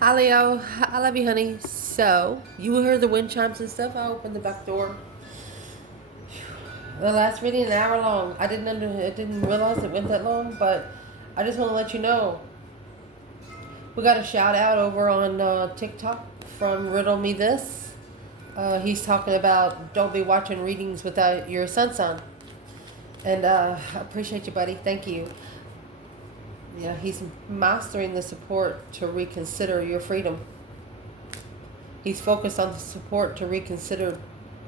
Hi Leo, I love you, honey. So you heard the wind chimes and stuff. I opened the back door. The last reading an hour long. I didn't realize it went that long, but I just want to let you know we got a shout out over on TikTok from Riddle Me This. He's talking about don't be watching readings without your sun, and I appreciate you, buddy. Thank you. Yeah, he's mastering the support to reconsider your freedom. He's focused on the support to reconsider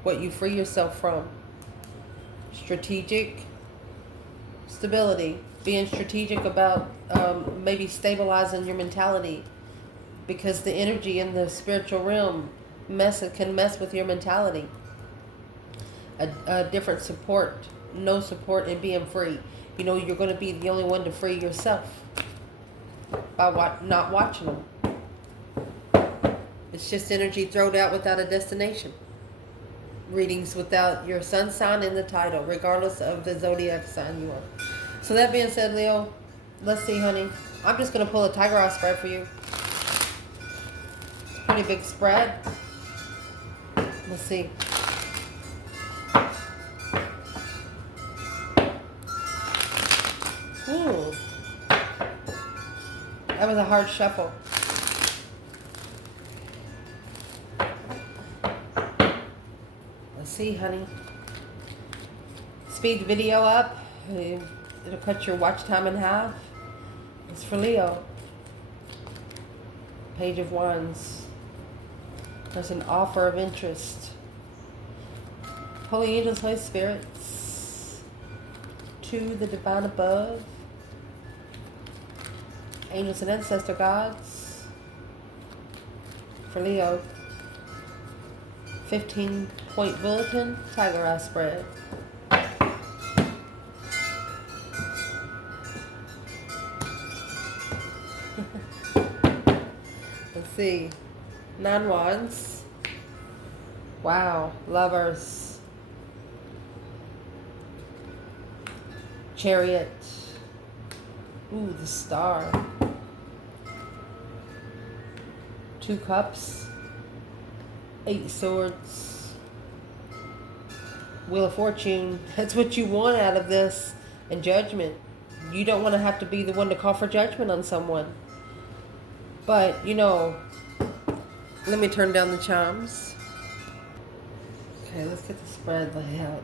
what you free yourself from. Strategic stability, being strategic about maybe stabilizing your mentality, because the energy in the spiritual realm can mess with your mentality. A different support, no support in being free. You know, you're going to be the only one to free yourself by not watching them. It's just energy thrown out without a destination. Readings without your sun sign in the title, regardless of the zodiac sign you are. So that being said, Leo, let's see, honey. I'm just going to pull a tiger eye spread for you. It's a pretty big spread. Let's see. Ooh. That was a hard shuffle. Let's see, honey. Speed the video up. It'll cut your watch time in half. It's for Leo. Page of Wands. There's an offer of interest. Holy angels, Holy spirits. To the divine above. Angels and ancestor gods. For Leo. 15-point bulletin. Tiger eye spread. Let's see. 9 wands. Wow. Lovers. Chariot. Ooh, the star. 2 cups. 8 swords. Wheel of Fortune. That's what you want out of this. And Judgment. You don't want to have to be the one to call for judgment on someone. But, you know, let me turn down the chimes. Okay, let's get the spread laid out.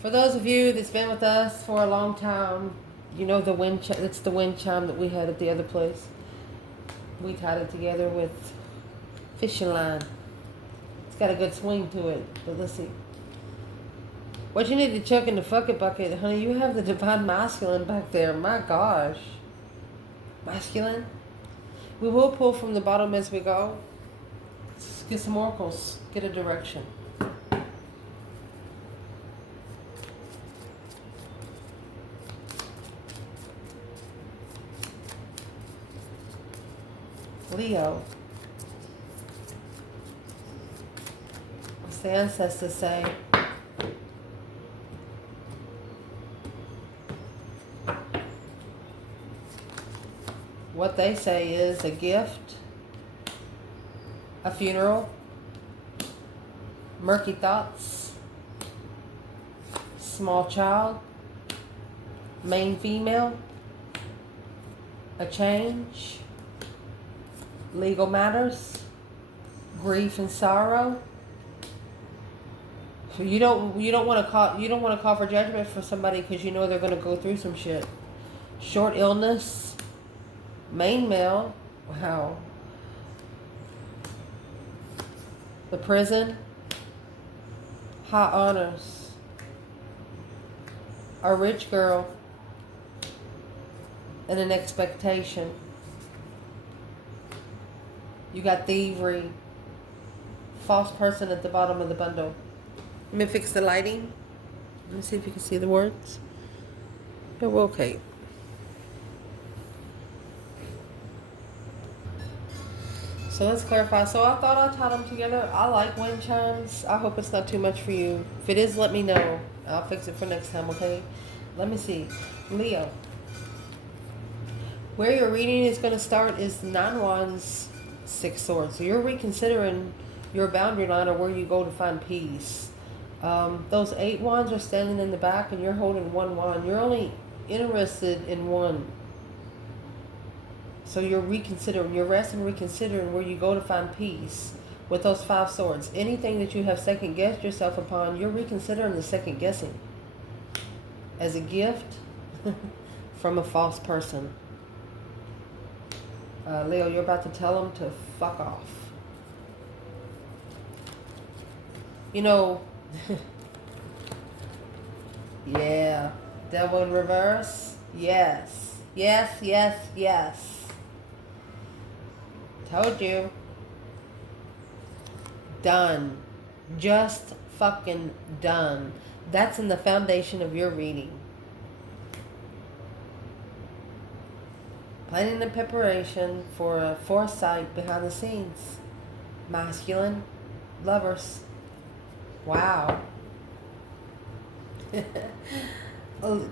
For those of you that's been with us for a long time, you know the wind. It's the wind chime that we had at the other place. We tied it together with fishing line. It's got a good swing to it, but let's see. What you need to chuck in the bucket, honey, you have the divine masculine back there. My gosh. Masculine? We will pull from the bottom as we go. Let's get some oracles. Get a direction. Leo. What's the ancestors say? What they say is a gift, a funeral, murky thoughts, small child, main female, a change, legal matters, grief and sorrow. So you don't want to call for judgment for somebody because you know they're going to go through some shit. Short illness. Main male, wow. The prison, high honors, a rich girl, and an expectation. You got thievery, false person at the bottom of the bundle. Let me fix the lighting. Let me see if you can see the words. Yeah, we're okay. So let's clarify. So I thought I tied them together. I like wind chimes. I hope it's not too much for you. If it is, let me know. I'll fix it for next time, okay? Let me see. Leo. Where your reading is going to start is 9 Wands, 6 Swords. So you're reconsidering your boundary line or where you go to find peace. Those 8 Wands are standing in the back and you're holding 1 wand. You're only interested in one. So you're reconsidering, you're resting, reconsidering where you go to find peace with those 5 Swords. Anything that you have second guessed yourself upon, you're reconsidering the second guessing as a gift from a false person. Leo, you're about to tell them to fuck off. You know, yeah, devil in reverse. Yes, yes, yes, yes. Told you. Done. Just fucking done. That's in the foundation of your reading. Planning and preparation for a foresight behind the scenes. Masculine lovers. Wow.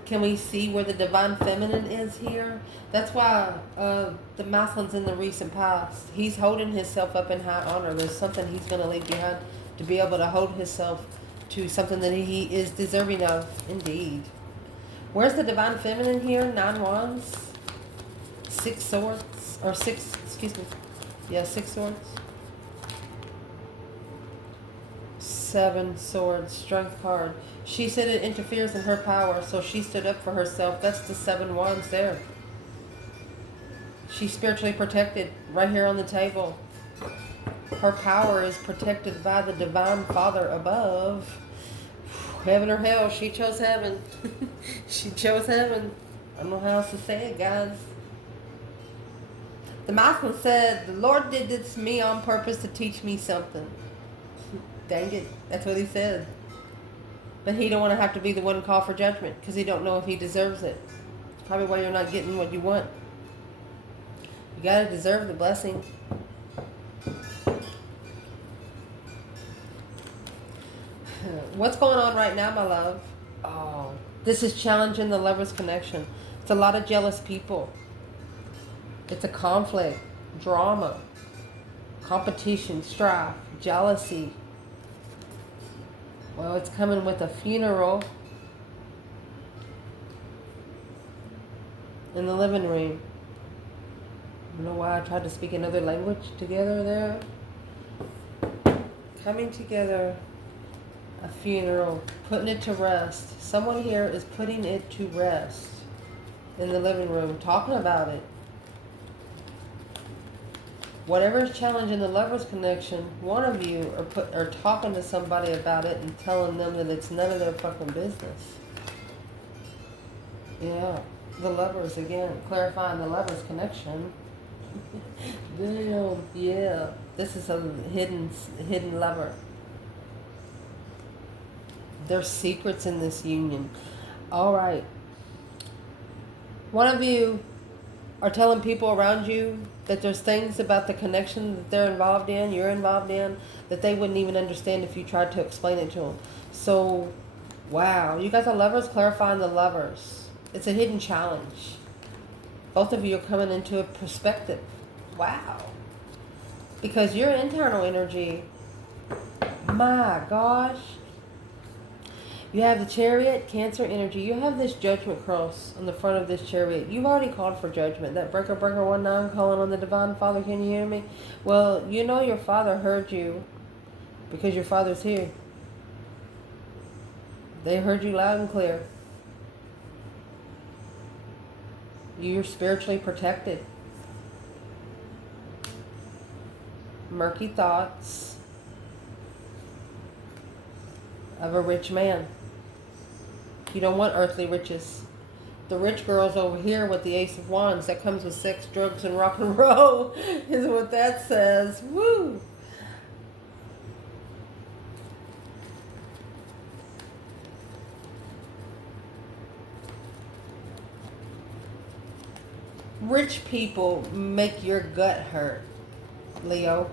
Can we see where the divine feminine is here? That's why the masculine's in the recent past. He's holding himself up in high honor. There's something he's going to leave behind to be able to hold himself to something that he is deserving of. Indeed. Where's the divine feminine here? 9 Wands. 6 Swords. Or 6, excuse me. Yeah, 6 Swords. 7 Swords. Strength card. She said it interferes in her power, so she stood up for herself. That's the 7 Wands there. She's spiritually protected right here on the table. Her power is protected by the divine Father above. Heaven or hell, she chose heaven. She chose heaven. I don't know how else to say it, guys. The masculine said, the Lord did this to me on purpose to teach me something. Dang it. That's what he said. But he don't want to have to be the one to call for judgment because he don't know if he deserves it. Probably why you're not getting what you want. You got to deserve the blessing. What's going on right now, my love? Oh, this is challenging the lover's connection. It's a lot of jealous people. It's a conflict, drama, competition, strife, jealousy. Well, it's coming with a funeral in the living room. I don't know why I tried to speak another language together there. Coming together, a funeral, putting it to rest. Someone here is putting it to rest in the living room, talking about it. Whatever is challenging the lover's connection, one of you are talking to somebody about it and telling them that it's none of their fucking business. Yeah, the lovers again, clarifying the lover's connection. Damn, yeah, this is a hidden lover. There's secrets in this union. All right. One of you are telling people around you that there's things about the connection that they're involved in, you're involved in, that they wouldn't even understand if you tried to explain it to them. So, wow. You guys are lovers, clarifying the lovers. It's a hidden challenge. Both of you are coming into a perspective. Wow. Because your internal energy, my gosh. You have the Chariot, Cancer energy. You have this Judgment cross on the front of this Chariot. You've already called for judgment. That breaker 19 calling on the Divine Father. Can you hear me? Well, you know your Father heard you because your Father's here. They heard you loud and clear. You're spiritually protected. Murky thoughts of a rich man. You don't want earthly riches. The rich girl's over here with the Ace of Wands. That comes with sex, drugs, and rock and roll, is what that says. Woo! Rich people make your gut hurt, Leo.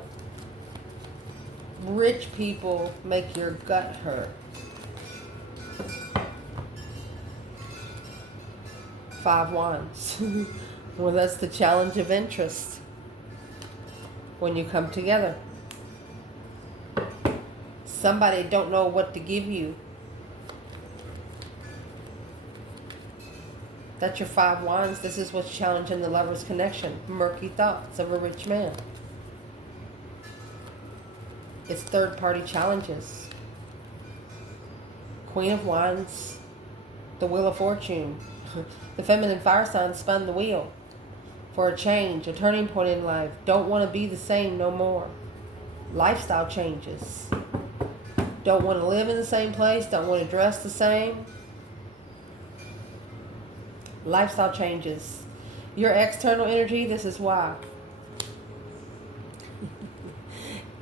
Rich people make your gut hurt. 5 Wands. Well, that's the challenge of interest when you come together. Somebody don't know what to give you. That's your 5 wands. This is what's challenging the lover's connection. Murky thoughts of a rich man. It's third-party challenges. Queen of Wands, the Wheel of Fortune. The feminine fire sign spun the wheel for a change, a turning point in life. Don't want to be the same no more. Lifestyle changes. Don't want to live in the same place. Don't want to dress the same. Lifestyle changes. Your external energy, this is why.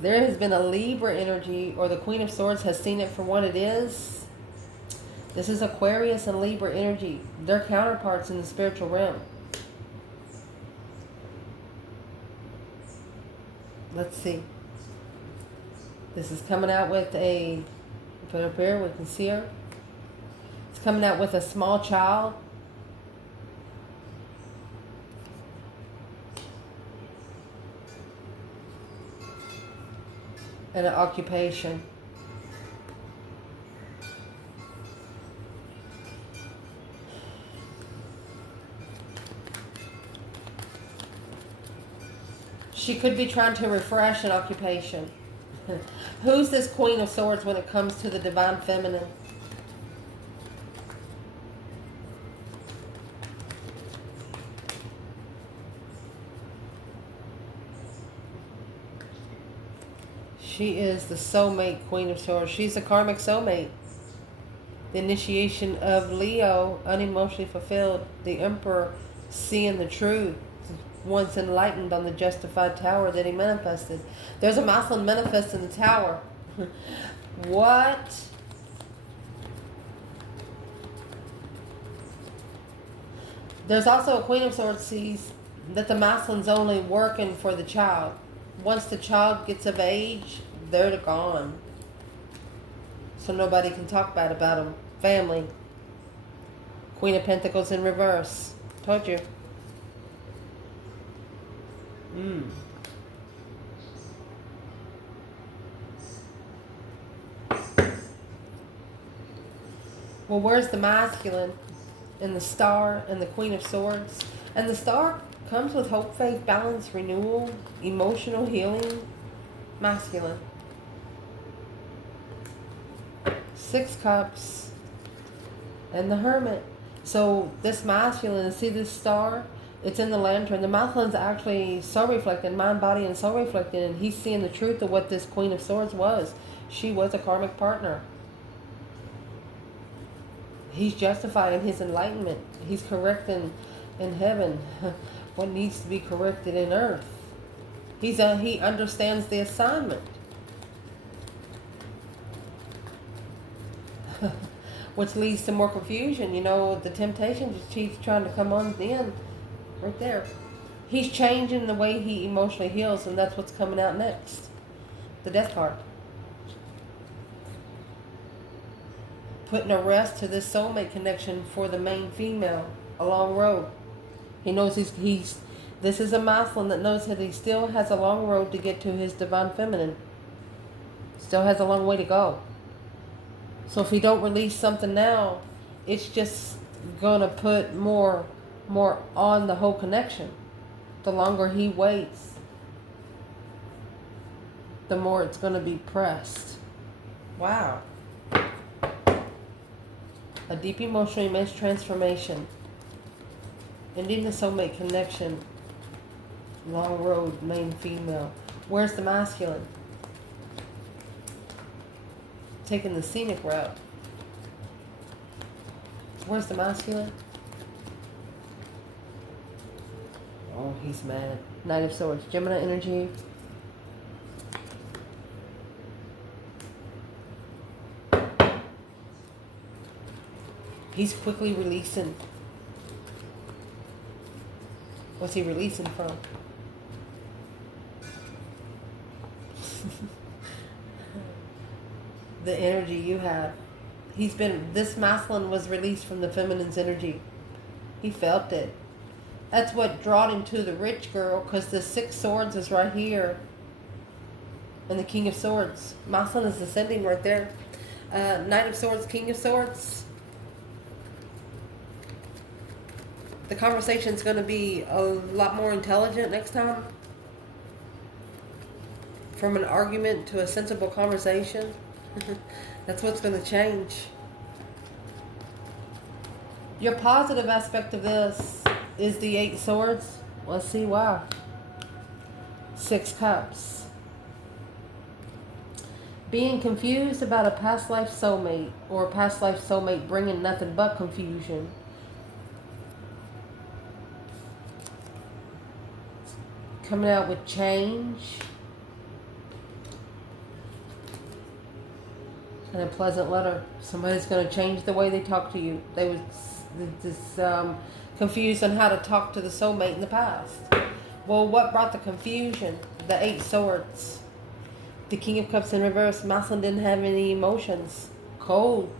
There has been a Libra energy, or the Queen of Swords has seen it for what it is. This is Aquarius and Libra energy. They're counterparts in the spiritual realm. Let's see. This is coming out with a, put up here, we can see her. It's coming out with a small child. And an occupation. She could be trying to refresh an occupation. Who's this Queen of Swords when it comes to the divine feminine? She is the soulmate Queen of Swords. She's a karmic soulmate. The initiation of Leo, unemotionally fulfilled. The Emperor, seeing the truth. Once enlightened on the justified tower that he manifested. There's a masculine manifest in the tower. What? There's also a Queen of Swords sees that the masculine's only working for the child. Once the child gets of age, they're gone. So nobody can talk bad about them. Family. Queen of Pentacles in reverse. Told you. Well, where's the masculine and the star and the Queen of Swords? And the star comes with hope, faith, balance, renewal, emotional healing. Masculine. 6 cups and the Hermit. So this masculine, see this star? It's in the lantern. The masculine's actually soul reflecting, mind, body, and soul reflecting, and he's seeing the truth of what this Queen of Swords was. She was a karmic partner. He's justifying his enlightenment. He's correcting in heaven what needs to be corrected in earth. He understands the assignment. Which leads to more confusion. You know, the temptation just keeps trying to come on in. Right there. He's changing the way he emotionally heals, and that's what's coming out next. The Death card. Putting a rest to this soulmate connection for the main female. A long road. He knows this is a masculine that knows that he still has a long road to get to his divine feminine. Still has a long way to go. So if he don't release something now, it's just going to put more on the whole connection. The longer he waits, the more it's going to be pressed. Wow. A deep emotional immense transformation. Ending the soulmate connection. Long road, main female. Where's the masculine? Taking the scenic route. Where's the masculine? Oh, he's mad. Knight of Swords. Gemini energy. He's quickly releasing. What's he releasing from? The energy you have. This masculine was released from the feminine's energy. He felt it. That's what brought him to the rich girl, because the 6 swords is right here. And the King of Swords. My sun is ascending right there. Knight of Swords, King of Swords. The conversation's going to be a lot more intelligent next time. From an argument to a sensible conversation. That's what's going to change. Your positive aspect of this is the 8 swords. Let's see why. 6 cups. Being confused about a past life soulmate, or a past life soulmate bringing nothing but confusion. Coming out with change. And a pleasant letter. Somebody's going to change the way they talk to you. They was just confused on how to talk to the soulmate in the past. Well, what brought the confusion? The 8 swords. The King of Cups in reverse. My son didn't have any emotions. Cold.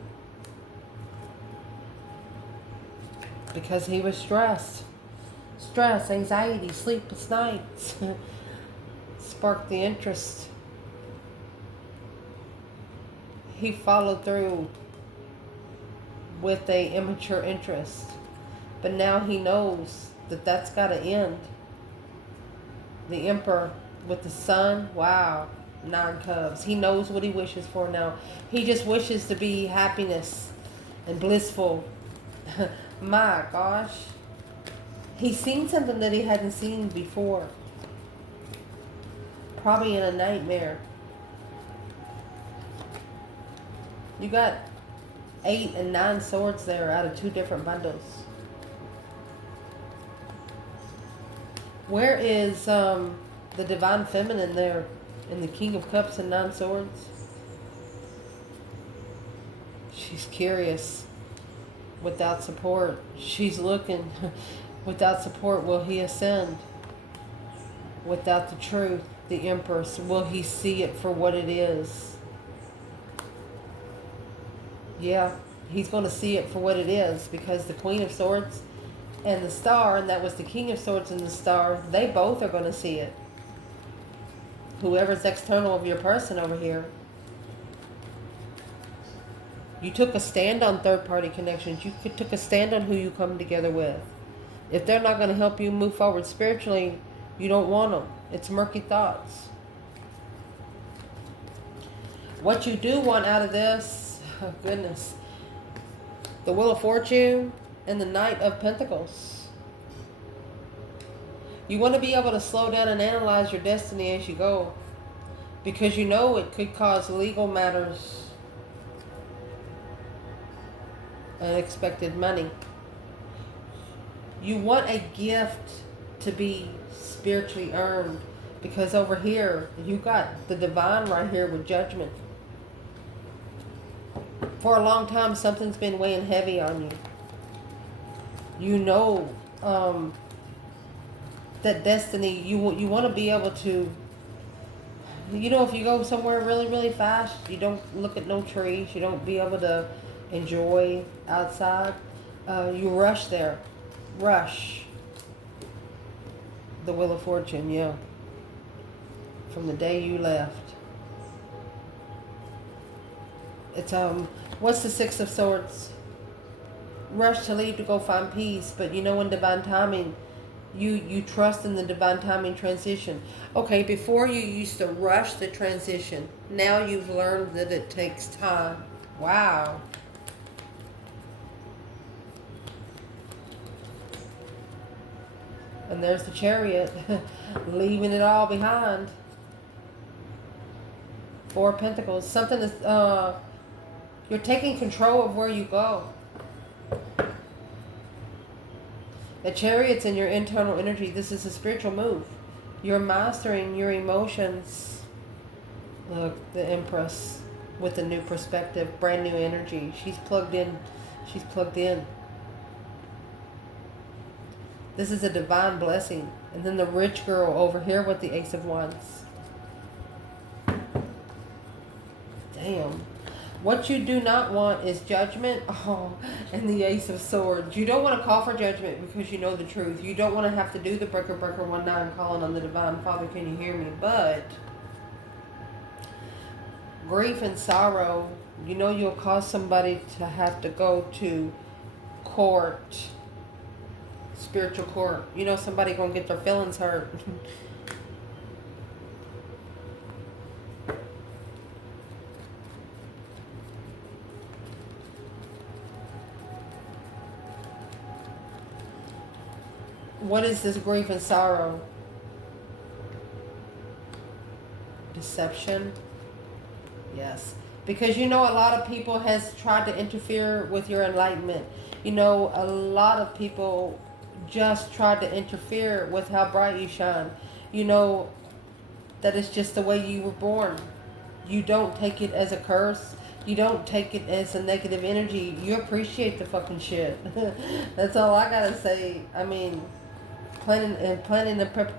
Because he was stressed. Stress, anxiety, sleepless nights. Sparked the interest. He followed through with a immature interest. But now he knows that that's got to end. The Emperor with the Sun. Wow. 9 cups. He knows what he wishes for now. He just wishes to be happiness and blissful. My gosh. He's seen something that he hadn't seen before. Probably in a nightmare. You got 8 and 9 swords there out of 2 different bundles. Where is the Divine Feminine there? And the King of Cups and 9 swords. She's curious. Without support. She's looking. Without support, will he ascend? Without the truth, the Empress, will he see it for what it is? Yeah, he's going to see it for what it is. Because the Queen of Swords and the Star, and that was the King of Swords and the Star, they both are going to see it. Whoever's external of your person over here. You took a stand on third-party connections. You took a stand on who you come together with. If they're not going to help you move forward spiritually, you don't want them. It's murky thoughts. What you do want out of this, oh goodness, the Wheel of Fortune and the Knight of Pentacles. You want to be able to slow down and analyze your destiny as you go. Because you know it could cause legal matters. Unexpected money. You want a gift to be spiritually earned. Because over here, you got the Divine right here with Judgment. For a long time, something's been weighing heavy on you. You know that destiny, you want to be able to, you know, if you go somewhere really, really fast, you don't look at no trees, you don't be able to enjoy outside, you rush there. Rush. The Wheel of Fortune, yeah. From the day you left. It's, what's the 6 of Swords? Rush to leave to go find peace, but you know in divine timing, you trust in the divine timing transition. Okay, before you used to rush the transition. Now you've learned that it takes time. Wow. And there's the Chariot. Leaving it all behind. 4 of Pentacles. Something is, you're taking control of where you go. The Chariot's in your internal energy. This is a spiritual move. You're mastering your emotions. Look, the Empress with a new perspective, brand new energy. She's plugged in. She's plugged in. This is a divine blessing. And then the rich girl over here with the Ace of Wands. Damn. What you do not want is judgment. Oh, And the Ace of Swords. You don't want to call for judgment because you know the truth. You don't want to have to do the breaker 19 calling on the Divine Father, can you hear me? But grief and sorrow, you know you'll cause somebody to have to go to court, spiritual court. You know somebody gonna get their feelings hurt. What is this grief and sorrow? Deception. Yes. Because you know a lot of people has tried to interfere with your enlightenment. You know a lot of people just tried to interfere with how bright you shine. You know that it's just the way you were born. You don't take it as a curse. You don't take it as a negative energy. You appreciate the fucking shit. That's all I gotta say. I mean, planning the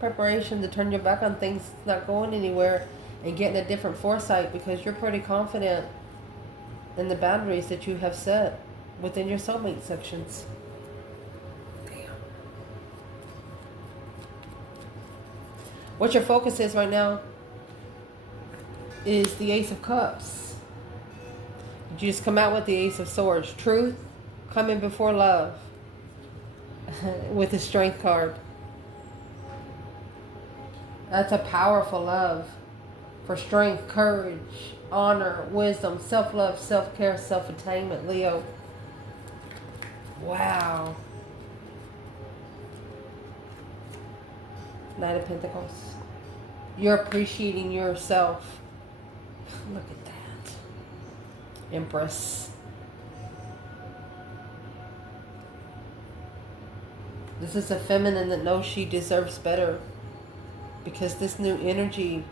preparation to turn your back on things not going anywhere and getting a different foresight, because you're pretty confident in the boundaries that you have set within your soulmate sections. Damn. What your focus is right now is the Ace of Cups. You just come out with the Ace of Swords. Truth coming before love. With the Strength card. That's a powerful love. For strength, courage, honor, wisdom, self-love, self-care, self-attainment, Leo. Wow. Knight of Pentacles. You're appreciating yourself. Look at that. Empress. This is a feminine that knows she deserves better. Because this new energy,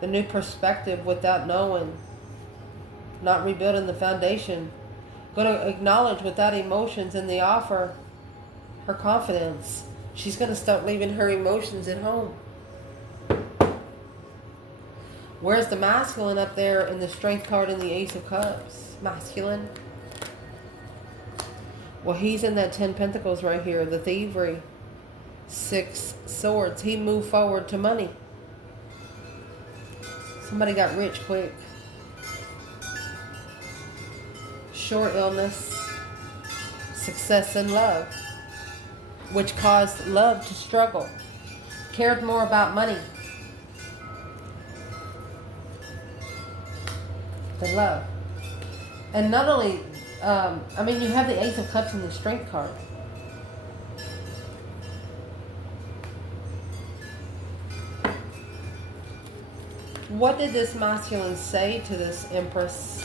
the new perspective without knowing, not rebuilding the foundation, going to acknowledge without emotions in the offer her confidence. She's going to start leaving her emotions at home. Where's the masculine up there in the Strength card and the Ace of Cups? Masculine. Well, he's in that 10 Pentacles right here, the thievery. 6 Swords. He moved forward to money. Somebody got rich quick. Short illness. Success in love, which caused love to struggle. Cared more about money than love. And not only, I mean, you have the Ace of Cups and the Strength card. What did this masculine say to this Empress?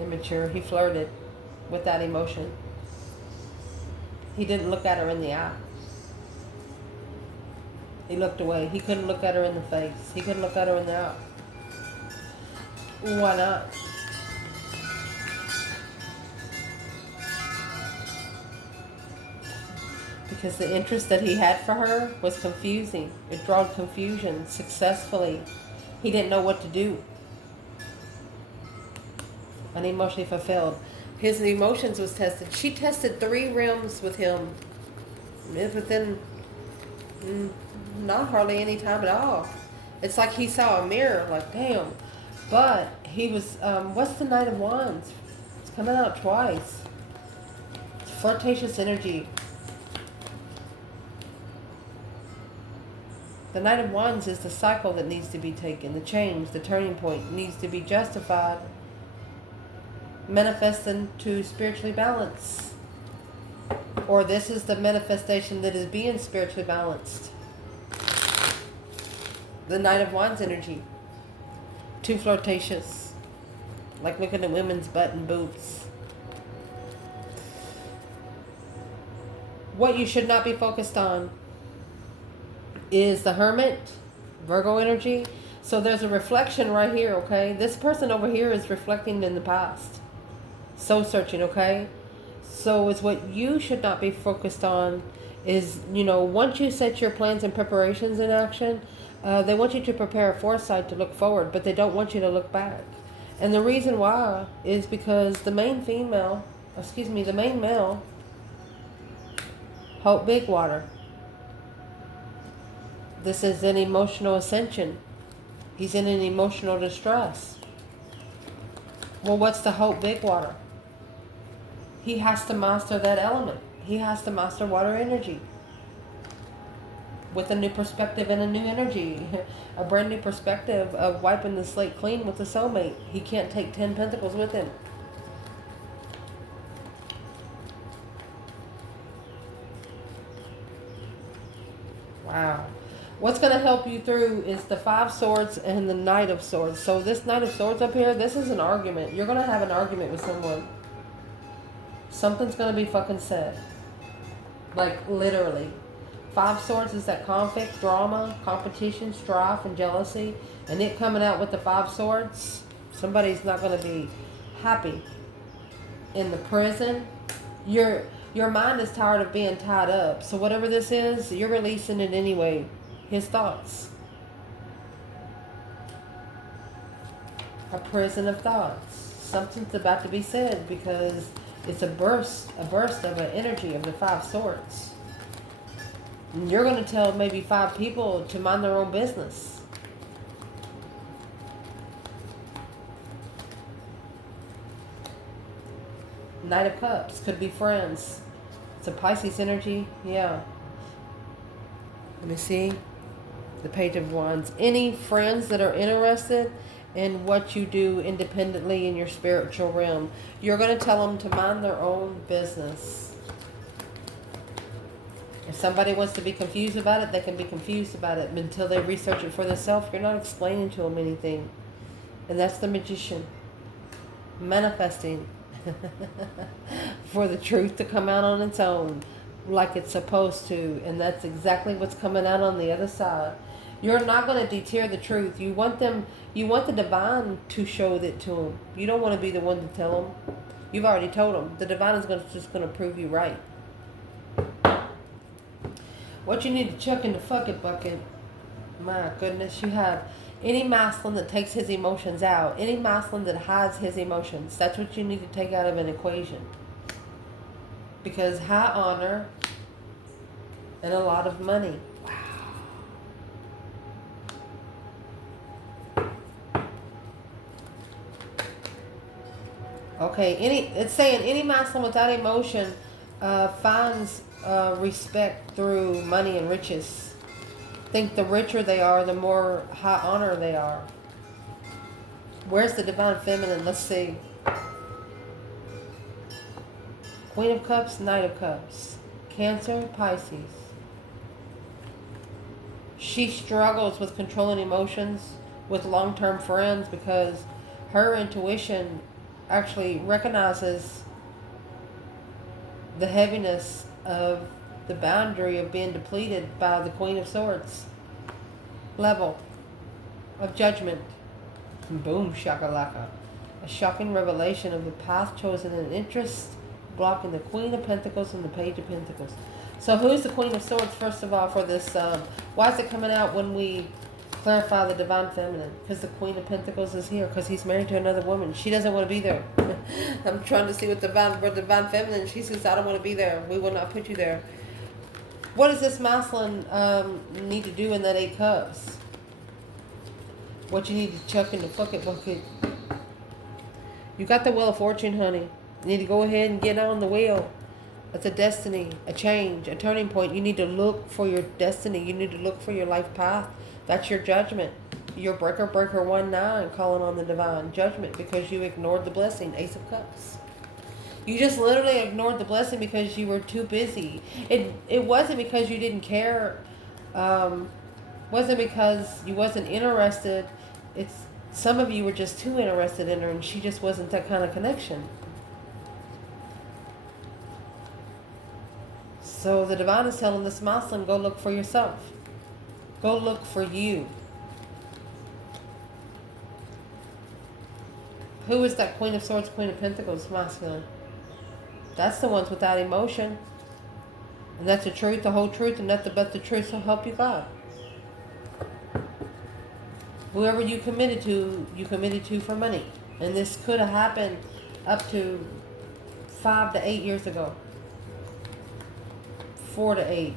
Immature. He flirted with that emotion. He didn't look at her in the eye. He looked away. He couldn't look at her in the face. He couldn't look at her in the eye. Why not? Because the interest that he had for her was confusing. It brought confusion successfully. He didn't know what to do. Unemotionally fulfilled. His emotions was tested. She tested 3 realms with him within not hardly any time at all. It's like he saw a mirror, like, damn. But he was, what's the Knight of Wands? It's coming out twice. It's flirtatious energy. The Knight of Wands is the cycle that needs to be taken, the change, the turning point needs to be justified, manifesting to spiritually balance. Or this is the manifestation that is being spiritually balanced. The Knight of Wands energy. Too flirtatious. Like looking at women's butt and boobs. What you should not be focused on is the Hermit, Virgo energy. So there's a reflection right here, okay? This person over here is reflecting in the past. Soul searching, okay? So it's what you should not be focused on is, you know, once you set your plans and preparations in action, They want you to prepare a foresight to look forward, but they don't want you to look back. And the reason why is because the main male, Hope Big Water. This is an emotional ascension. He's in an emotional distress. Well, what's the Hope Big Water? He has to master that element. He has to master water energy. With a new perspective and a new energy. A brand new perspective of wiping the slate clean with the soulmate. He can't take 10 pentacles with him. Wow. What's going to help you through is the 5 swords and the Knight of Swords. So this Knight of Swords up here, this is an argument. You're going to have an argument with someone. Something's going to be fucking said. Like, literally. 5 swords is that conflict, drama, competition, strife, and jealousy. And it coming out with the 5 swords, somebody's not going to be happy. In the prison, your mind is tired of being tied up. So whatever this is, you're releasing it anyway. His thoughts. A prison of thoughts. Something's about to be said because it's a burst of an energy of the 5 swords. And you're going to tell maybe 5 people to mind their own business. Knight of Cups. Could be friends. It's a Pisces energy. Yeah. Let me see. The Page of Wands. Any friends that are interested in what you do independently in your spiritual realm, you're going to tell them to mind their own business. If somebody wants to be confused about it, they can be confused about it. Until they research it for themselves, you're not explaining to them anything. And that's the Magician. Manifesting. For the truth to come out on its own. Like it's supposed to. And that's exactly what's coming out on the other side. You're not going to deter the truth. You want the divine to show it to them. You don't want to be the one to tell them. You've already told them. The divine is just going to prove you right. What you need to chuck in the fucking bucket, my goodness, you have any masculine that takes his emotions out, any masculine that hides his emotions. That's what you need to take out of an equation. Because high honor and a lot of money. Wow. Okay, it's saying any masculine without emotion finds respect through money and riches. Think the richer they are, the more high honor they are. Where's the divine feminine? Let's see. Queen of Cups, Knight of Cups. Cancer, Pisces. She struggles with controlling emotions with long-term friends because her intuition actually recognizes the heaviness of the boundary of being depleted by the Queen of Swords. Level of judgment. Boom, shakalaka. A shocking revelation of the path chosen in interest, blocking the Queen of Pentacles and the Page of Pentacles. So who's the Queen of Swords, first of all, for this? Why is it coming out when we clarify the divine feminine? Because the Queen of Pentacles is here. Because he's married to another woman. She doesn't want to be there. I'm trying to see what divine feminine. She says, I don't want to be there. We will not put you there. What does this masculine need to do in that 8 cups? What you need to chuck in the bucket. You got the Wheel of Fortune, honey. You need to go ahead and get on the wheel. It's a destiny, a change, a turning point. You need to look for your destiny. You need to look for your life path. That's your judgment. Your breaker 1-9 calling on the divine judgment because you ignored the blessing. Ace of Cups. You just literally ignored the blessing because you were too busy. It wasn't because you didn't care. Wasn't because you wasn't interested. It's some of you were just too interested in her and she just wasn't that kind of connection. So the divine is telling this masculine, go look for yourself. Go look for you. Who is that Queen of Swords, Queen of Pentacles masculine? That's the ones without emotion. And that's the truth, the whole truth, and nothing but the truth. So help you God. Whoever you committed to for money. And this could have happened up to 5 to 8 years ago. 4 to 8.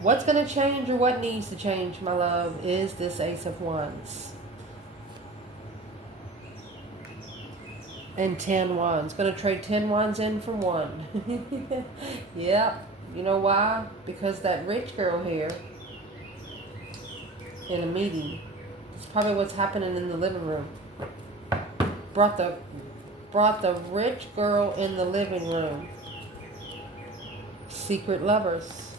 What's going to change, or what needs to change, my love, is this Ace of Wands. And 10 Wands. Going to trade 10 Wands in for 1. Yep. You know why? Because that rich girl here in a meeting, it's probably what's happening in the living room. Brought the rich girl in the living room. Secret lovers.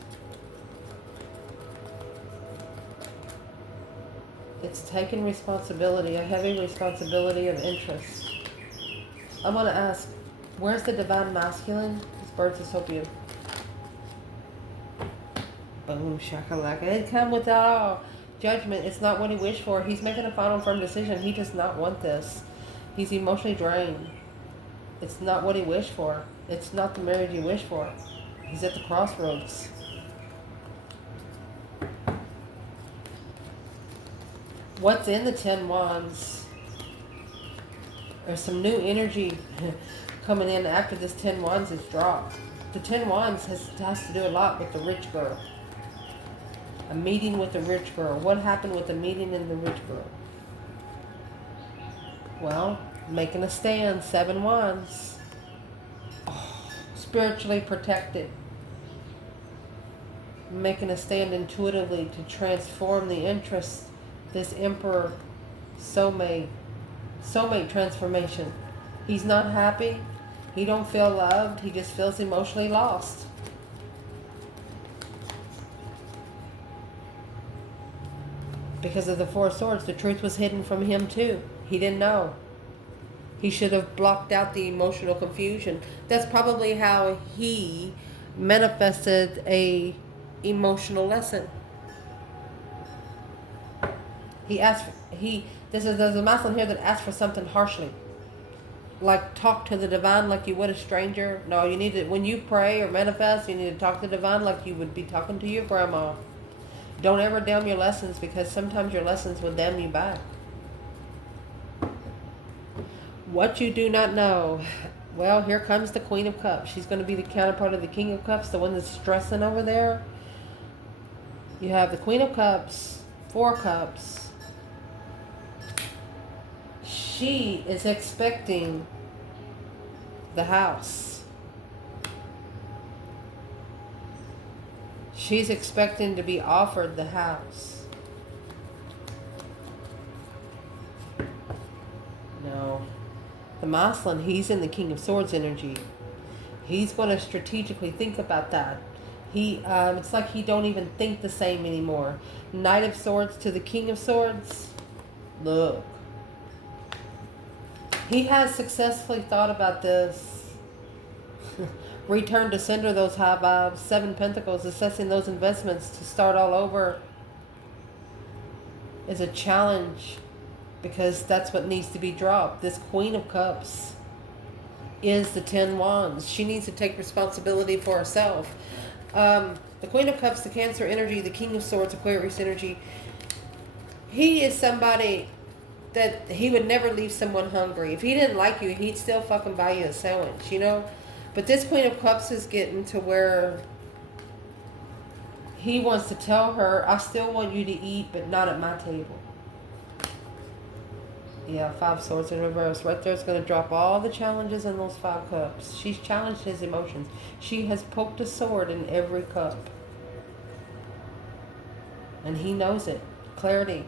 It's taking responsibility, a heavy responsibility of interest. I'm going to ask, where's the divine masculine? This bird's dystopian. Boom, shakalaka. It come without judgment. It's not what he wished for. He's making a final firm decision. He does not want this. He's emotionally drained. It's not what he wished for. It's not the marriage he wished for. He's at the crossroads. What's in the 10 Wands? There's some new energy coming in after this 10 Wands is dropped. The 10 Wands has to do a lot with the rich girl. A meeting with the rich girl. What happened with the meeting and the rich girl? Well, making a stand. 7 Wands. Oh, spiritually protected. Making a stand intuitively to transform the interest. This Emperor soulmate transformation. He's not happy. He don't feel loved. He just feels emotionally lost. Because of the 4 of Swords, the truth was hidden from him too. He didn't know. He should have blocked out the emotional confusion. That's probably how he manifested a emotional lesson. There's a masculine here that asked for something harshly. Like talk to the divine like you would a stranger. No, you need to, when you pray or manifest, you need to talk to the divine like you would be talking to your grandma. Don't ever damn your lessons, because sometimes your lessons will damn you back. What you do not know. Well, here comes the Queen of Cups. She's going to be the counterpart of the King of Cups, the one that's stressing over there. You have the Queen of Cups, 4 Cups. She is expecting the house. She's expecting to be offered the house. No. The masculine, he's in the King of Swords energy. He's going to strategically think about that. It's like he don't even think the same anymore. Knight of Swords to the King of Swords. Look. He has successfully thought about this. Return to sender those high vibes. 7 Pentacles, assessing those investments to start all over is a challenge, because that's what needs to be dropped. This Queen of Cups is the 10 Wands. She needs to take responsibility for herself. The Queen of Cups, the Cancer energy, the King of Swords, Aquarius energy. He is somebody that he would never leave someone hungry. If he didn't like you, he'd still fucking buy you a sandwich, you know? But this Queen of Cups is getting to where he wants to tell her, I still want you to eat, but not at my table. Yeah, 5 Swords in reverse. Right there is going to drop all the challenges in those 5 cups. She's challenged his emotions. She has poked a sword in every cup. And he knows it. Clarity.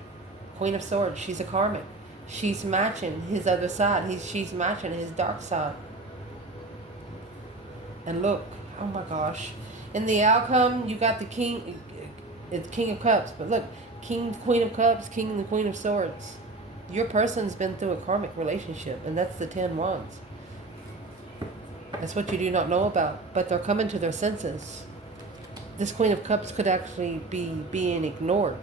Queen of Swords. She's a Karmic. She's matching his other side. She's matching his dark side. And look. Oh my gosh. In the outcome, you got the King. It's King of Cups. But look. King, Queen of Cups. King and the Queen of Swords. Your person's been through a karmic relationship, and that's the 10 Wands. That's what you do not know about, but they're coming to their senses. This Queen of Cups could actually be being ignored.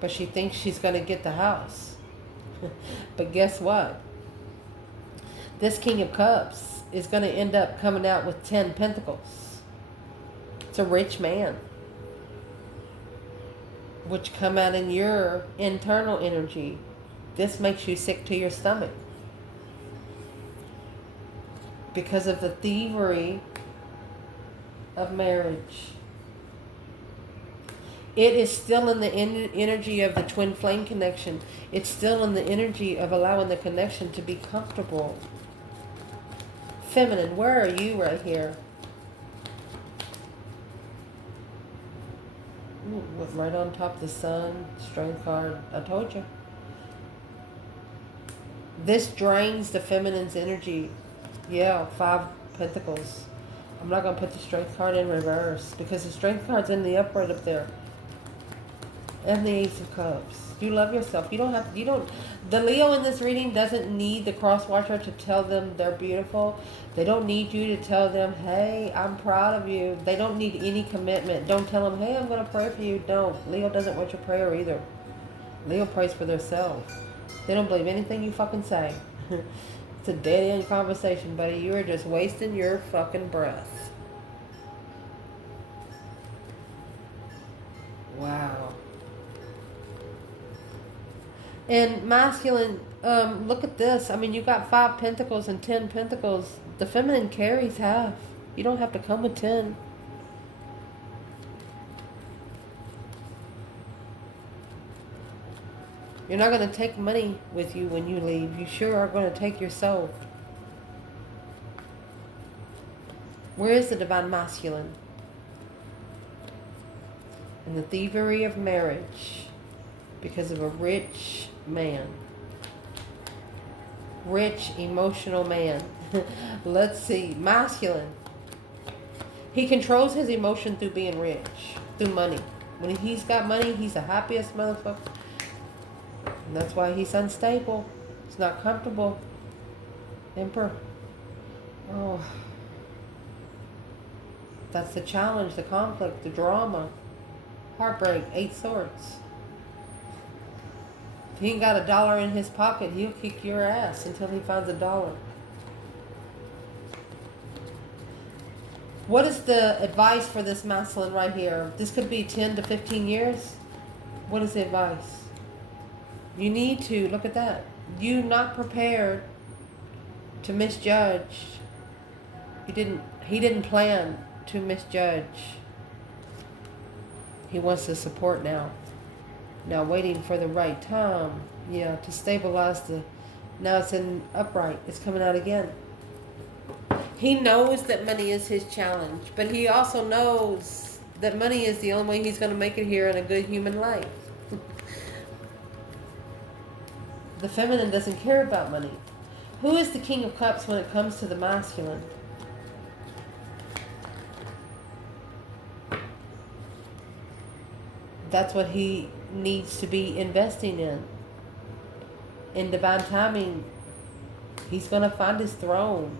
But she thinks she's going to get the house. But guess what? This King of Cups is going to end up coming out with 10 Pentacles. It's a rich man, which come out in your internal energy. This makes you sick to your stomach because of the thievery of marriage. It is still in the energy of the twin flame connection. It's still in the energy of allowing the connection to be comfortable. Feminine, where are you right here? Ooh, right on top of the sun, strength card. I told you. This drains the feminine's energy. Yeah, 5 Pentacles. I'm not going to put the strength card in reverse because the strength card's in the upright up there. And the Ace of Cups. You love yourself. The Leo in this reading doesn't need the cross watcher to tell them they're beautiful. They don't need you to tell them, hey, I'm proud of you. They don't need any commitment. Don't tell them, hey, I'm going to pray for you. Don't. Leo doesn't want your prayer either. Leo prays for themselves. They don't believe anything you fucking say. It's a dead end conversation, buddy. You are just wasting your fucking breath. Wow. And masculine, look at this. I mean, you got 5 Pentacles and 10 Pentacles. The feminine carries half. You don't have to come with 10. You're not going to take money with you when you leave. You sure are going to take your soul. Where is the divine masculine? And the thievery of marriage. Because of a rich man. Rich, emotional man. Let's see. Masculine. He controls his emotion through being rich. Through money. When he's got money, he's the happiest motherfucker. And that's why he's unstable. He's not comfortable. Emperor. Oh. That's the challenge, the conflict, the drama. Heartbreak. 8 Swords. If he ain't got $1 in his pocket, he'll kick your ass until he finds $1. What is the advice for this masculine right here? This could be 10 to 15 years. What is the advice? You need to, look at that. You're not prepared to misjudge. He didn't plan to misjudge. He wants the support now. Now waiting for the right time, yeah, to stabilize the, now it's in upright, it's coming out again. He knows that money is his challenge, but he also knows that money is the only way he's going to make it here in a good human life. The feminine doesn't care about money. Who is the King of Cups when it comes to the masculine? That's what he needs to be investing in. In divine timing, he's going to find his throne.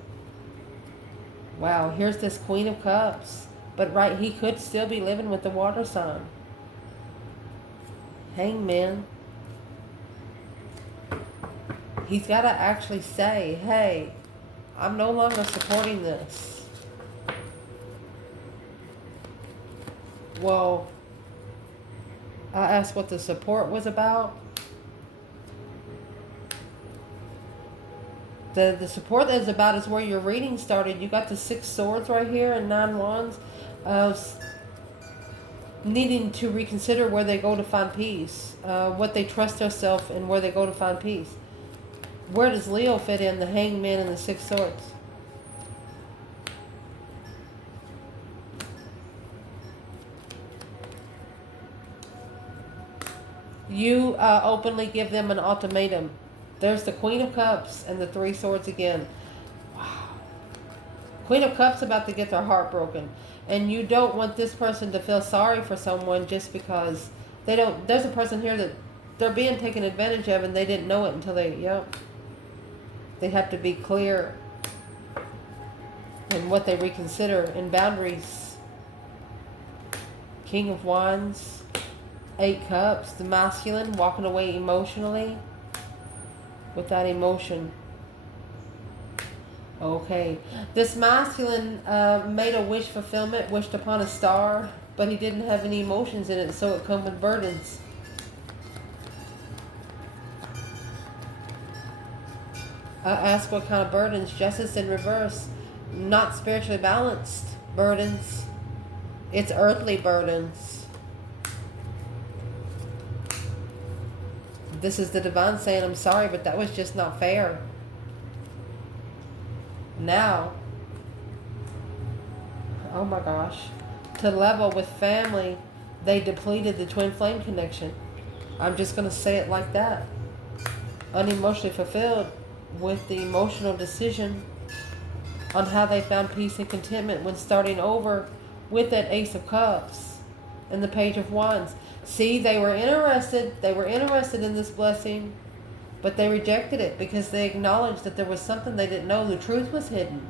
Wow, here's this Queen of Cups. But right, he could still be living with the water sign. Hangman. He's got to actually say, hey, I'm no longer supporting this. Well, I asked what the support was about. The support that is about is where your reading started. You got the 6 Swords right here and 9 Wands. Needing to reconsider where they go to find peace. What they trust themselves and where they go to find peace. Where does Leo fit in? The Hangman and the 6 Swords. You openly give them an ultimatum. There's the Queen of Cups and the 3 Swords again. Wow. Queen of Cups about to get their heart broken. And you don't want this person to feel sorry for someone just because they don't. There's a person here that they're being taken advantage of and they didn't know it until they, yep. They have to be clear in what they reconsider in boundaries. King of Wands. 8 Cups. The masculine walking away emotionally. With that emotion. Okay. This masculine made a wish fulfillment, wished upon a star, but he didn't have any emotions in it, so it come with burdens. Ask what kind of burdens. Justice in reverse. Not spiritually balanced burdens. It's earthly burdens. This is the divine saying, I'm sorry, but that was just not fair. Now, oh my gosh, to level with family, they depleted the twin flame connection. I'm just going to say it like that. Unemotionally fulfilled with the emotional decision on how they found peace and contentment when starting over with that Ace of Cups and the Page of Wands. See, they were interested in this blessing, but they rejected it because they acknowledged that there was something they didn't know. The truth was hidden.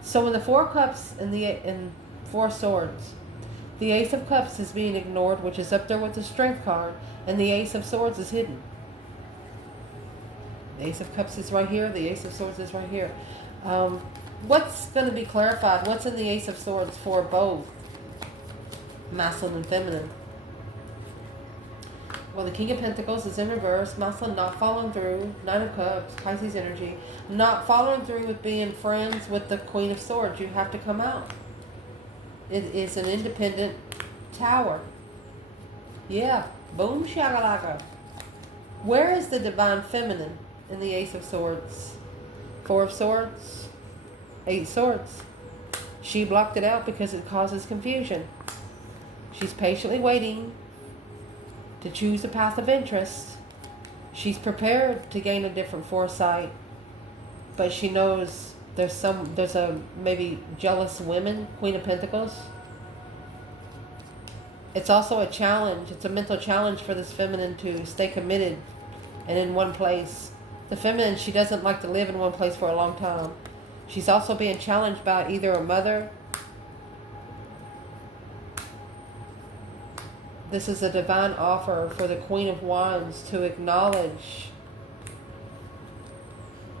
So in the Four Cups and Four Swords, the Ace of Cups is being ignored, which is up there with the Strength card, and the Ace of Swords is hidden. The Ace of Cups is right here. The Ace of Swords is right here. What's going to be clarified? What's in the Ace of Swords for both masculine and feminine? Well, the King of Pentacles is in reverse. Masculine not following through. Nine of Cups, Pisces energy. Not following through with being friends with the Queen of Swords. You have to come out. It is an independent tower. Yeah. Boom shakalaka. Where is the divine feminine in the Ace of Swords? Four of Swords. Eight Swords. She blocked it out because it causes confusion. She's patiently waiting to choose a path of interest. She's prepared to gain a different foresight, but she knows there's a maybe jealous women, Queen of Pentacles. It's also a challenge. It's a mental challenge for this feminine to stay committed and in one place. The feminine, she doesn't like to live in one place for a long time. She's also being challenged by either a mother. This is a divine offer for the Queen of Wands to acknowledge.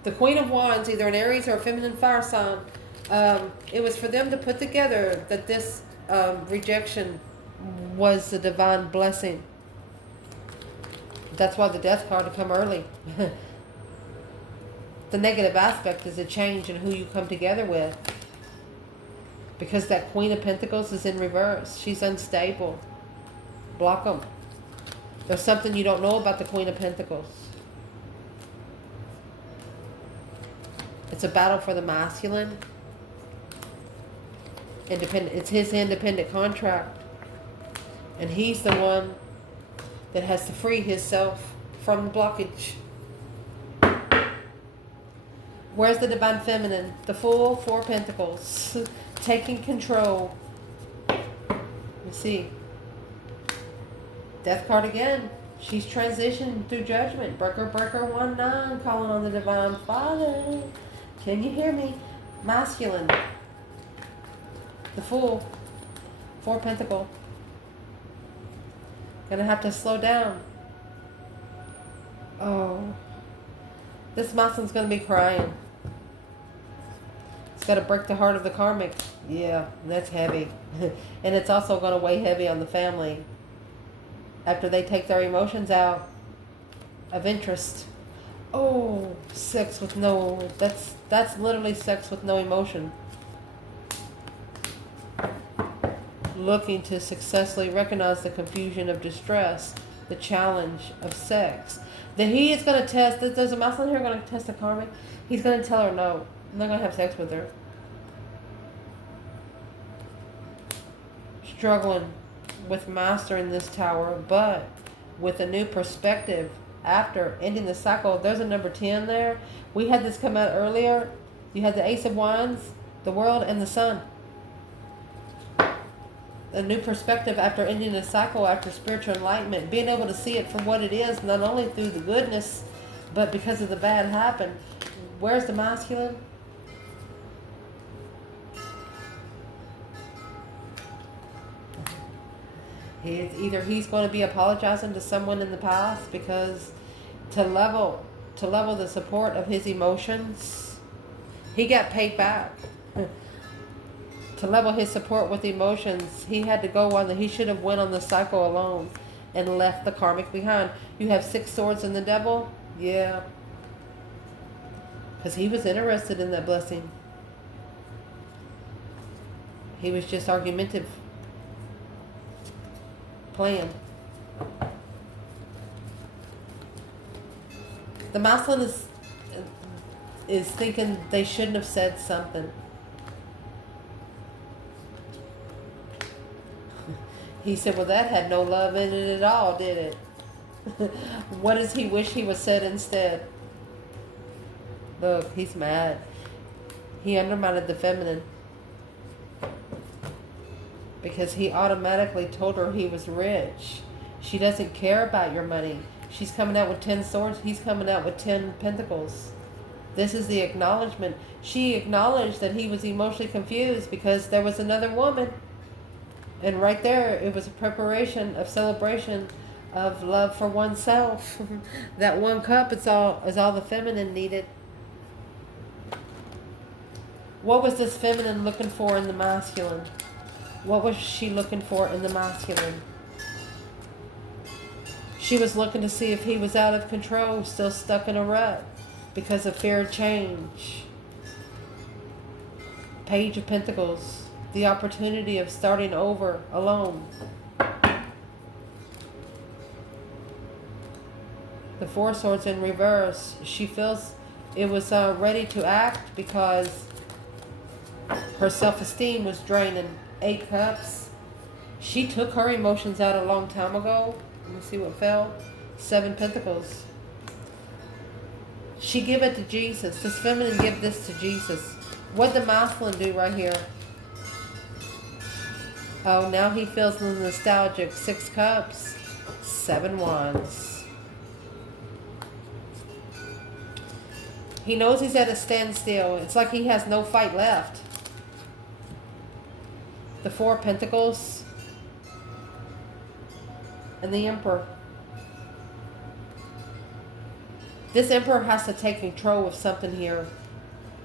The Queen of Wands, either an Aries or a feminine fire sign, it was for them to put together that this rejection was the divine blessing. That's why the Death card will come early. The negative aspect is a change in who you come together with. Because that Queen of Pentacles is in reverse. She's unstable. Block them. There's something you don't know about the Queen of Pentacles. It's a battle for the masculine. Independent. It's his independent contract. And he's the one that has to free himself from the blockage. Where's the divine feminine? The Fool, Four Pentacles. Taking control. Let me see. Death card again. She's transitioned through judgment. Breaker, breaker, 1-9. Calling on the divine Father. Can you hear me? Masculine. The Fool. Four Pentacle. Gonna have to slow down. Oh. This masculine's gonna be crying. It's gotta break the heart of the karmic. Yeah, that's heavy. And it's also gonna weigh heavy on the family. After they take their emotions out of interest. Oh, sex with no, that's literally sex with no emotion. Looking to successfully recognize the confusion of distress, the challenge of sex. That he is going to test, there's a masculine here going to test the karmic. He's going to tell her no. I'm not going to have sex with her. Struggling with mastering this tower, but with a new perspective after ending the cycle. There's a number 10 there. We had this come out earlier. You had the Ace of Wands, the World, and the Sun. A new perspective after ending a cycle, after spiritual enlightenment. Being able to see it for what it is, not only through the goodness, but because of the bad happened. Where's the masculine? Either he's going to be apologizing to someone in the past, because to level the support of his emotions, He got paid back. To level his support with emotions, he had to go on he should have went on the cycle alone and left the karmic behind. You have 6 swords in the devil? Yeah. Because he was interested in that blessing. He was just argumentative. Plan. The masculine is thinking they shouldn't have said something. He said, well, that had no love in it at all, did it? What does he wish he was said instead? Look, he's mad. He undermined the feminine. Because he automatically told her he was rich. She doesn't care about your money. She's coming out with 10 swords. He's coming out with 10 pentacles. This is the acknowledgement. She acknowledged that he was emotionally confused because there was another woman. And right there, it was a preparation of celebration of love for oneself. That 1 cup is all the feminine needed. What was this feminine looking for in the masculine? What was she looking for in the masculine? She was looking to see if he was out of control, still stuck in a rut because of fear of change. Page of Pentacles, the opportunity of starting over alone. The 4 swords in reverse. She feels it was ready to act because her self-esteem was draining. 8 cups. She took her emotions out a long time ago. Let me see what fell. 7 pentacles. She give it to Jesus. This feminine give this to Jesus. What did the masculine do right here? Oh, now he feels nostalgic. 6 cups. 7 wands. He knows he's at a standstill. It's like he has no fight left. The 4 pentacles. And the Emperor. This Emperor has to take control of something here.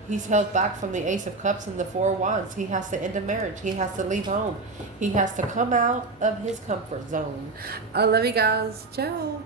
He's held back from the Ace of Cups and the 4 Wands. He has to end a marriage. He has to leave home. He has to come out of his comfort zone. I love you guys. Ciao.